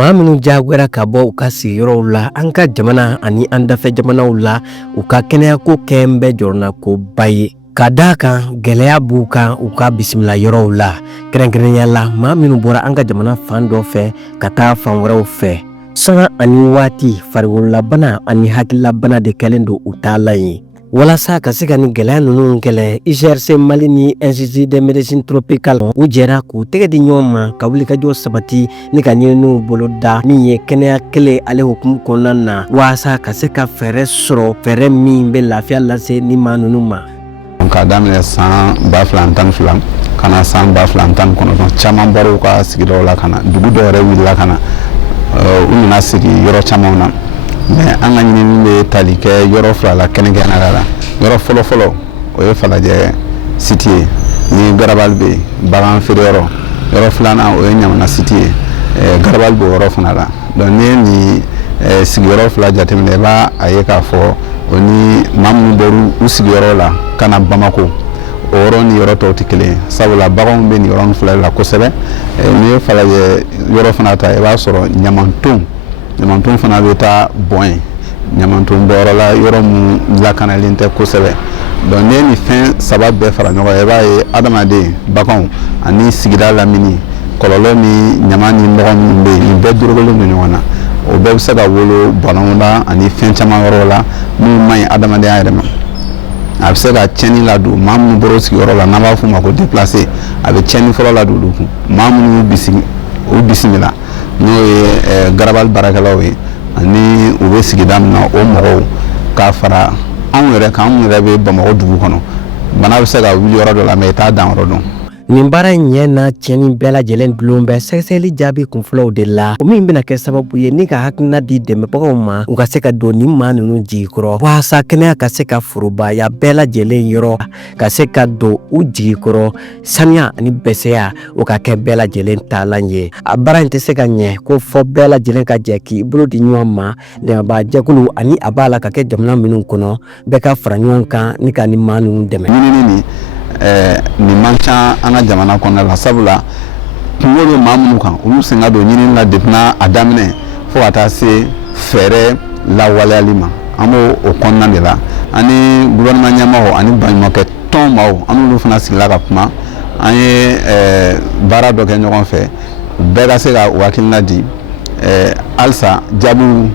maa minnu jagoyara ka bɔ u ka sigiyɔrɔw la an ka jamana ani an dafɛ jamanaw la u ka kɛnɛyako kɛ n bɛ jɔrɔna ko ba ye ka daa kan gɛlɛya b'u kan u ka bisimila yɔrɔw la kɛrɛnkɛrɛnya la maa minnu bɔra an ka jamana fan dɔ fɛ ka taa fan wɛrɛw fɛ sanga ani waati farigololabana ani hakililabana de kɛlen don u taalan ye walasa ka se ka ni gɛlɛya ninnu kɛlɛ IGRC Mali ni Institut de Médecine Tropicale u jɛra k'u tɛgɛ di ɲɔgɔn ma ka wulikajɔ sabati ni ka ɲininiw bolo da min ye kɛnɛya kɛlen ale hukumu kɔnɔna na walasa ka se ka fɛɛrɛ sɔrɔ fɛɛrɛ min bɛ lafiya lase ni maa ninnu ma. K'a daminɛ san 2012 ka na san 2019 caman bɔra u ka sigidaw la ka na dugu dɔw yɛrɛ wulila ka na u nana sigi yɔrɔ camanw na. Mais an ka ɲinini bɛ tali kɛ yɔrɔ fila la kɛnɛkɛnɛya la yɔrɔ fɔlɔfɔlɔ o ye Falajɛ site ye ni Garabali bɛ yen bagan feere yɔrɔ filanan o ye Ɲamana site ye Garabali b'o yɔrɔ fana la donc n'i ye nin sigiyɔrɔ fila jateminɛ i b'a ye k'a fɔ o ni maa minnu bɔra u sigiyɔrɔ la ka na Bamako o yɔrɔ ni yɔrɔ tɔw tɛ kelen ye sabula baganw bɛ nin yɔrɔ fila la kosɛbɛ n'i ye Falajɛ yɔrɔ fana ta i b'a sɔrɔ Ɲamanton fana bɛ taa bɔn ye Ɲamanton bɔyɔrɔ la yɔrɔ mun lakanalen tɛ kosɛbɛ donc n'i ye nin fɛn saba bɛɛ fara ɲɔgɔn kan i b'a ye adamaden baganw ani sigida lamini kɔlɔlɔ ni ɲama ni nɔgɔ minnu bɛ yen nin bɛɛ dorogolen don ɲɔgɔn na o bɛɛ bɛ se ka wolo banaw la ani fɛn caman wɛrɛw la minnu man ɲi adamadenya yɛrɛ ma a bɛ se ka tiɲɛni ladon maa minnu bɔra o sigiyɔrɔ la n'an b'a fɔ o ma ko déplacé a bɛ tiɲɛni fɔlɔ ladon olu kun maa minnu y'u bisimila n'o ye Garabali baarakɛlaw ye ani u bɛ sigida min na o mɔgɔw k'a fara anw yɛrɛ kan anw yɛrɛ bɛ Bamakɔ dugu kɔnɔ bana bɛ se ka wuli yɔrɔ dɔ la mais i t'a dan yɔrɔ dɔn. Nin baara in ɲɛ na tiɲɛni bɛɛ lajɛlen dulon bɛ sɛgɛsɛgɛli jaabi kunfɔlɔw de la o min bɛna kɛ sababu ye ni ka hakilina di dɛmɛbagaw ma u ka se ka don nin maa ninnu jigikɔrɔ walasa kɛnɛya ka se ka forobaya bɛɛ lajɛlen yɔrɔ ka se ka don u jigikɔrɔ saniya ani bɛsɛya o ka kɛ bɛɛ lajɛlen taalan ye a baara in tɛ se ka ɲɛ ko fɔ bɛɛ lajɛlen ka jɛ k'i bolo di ɲɔgɔn ma dɛmɛbaa jɛkulu ani a b'a la ka kɛ jamana minnu kɔnɔ bɛɛ ka fara ɲɔgɔn kan ni ka nin maa ninnu dɛmɛ. Nin man ca an ka jamana kɔnɔna la sabula kungo bɛ maa minnu kan olu sen ka don ɲinini la depuis a daminɛ fo ka taa se fɛɛrɛ lawaleyali ma an b'o o kɔnɔna de la ani gouvernement ɲɛmɔgɔw ani baɲumankɛ tɔn maaw an n'olu fana sigila ka kuma an ye baara dɔ kɛ ɲɔgɔn fɛ bɛɛ ka se ka u hakilina di halisa jaabiw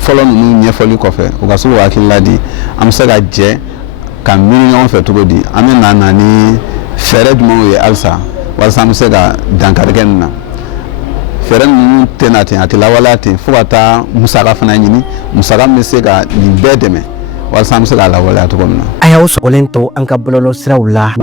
fɔlɔ ninnu ɲɛfɔli kɔfɛ u ka se k'u hakilina di an bɛ se ka jɛ ka miiri ɲɔgɔn fɛ cogo di an bɛ na ni fɛɛrɛ jumɛnw ye halisa walasa an bɛ se ka dankari kɛ nin na fɛɛrɛ ninnu tɛ na ten a tɛ lawaleya ten fo ka taa musaka fana ɲini musaka min bɛ se ka nin bɛɛ dɛmɛ walasa an bɛ se k'a lawaleya cogo min na. A y'aw sɔgɔlen to an ka bɔlɔlɔsiraw la.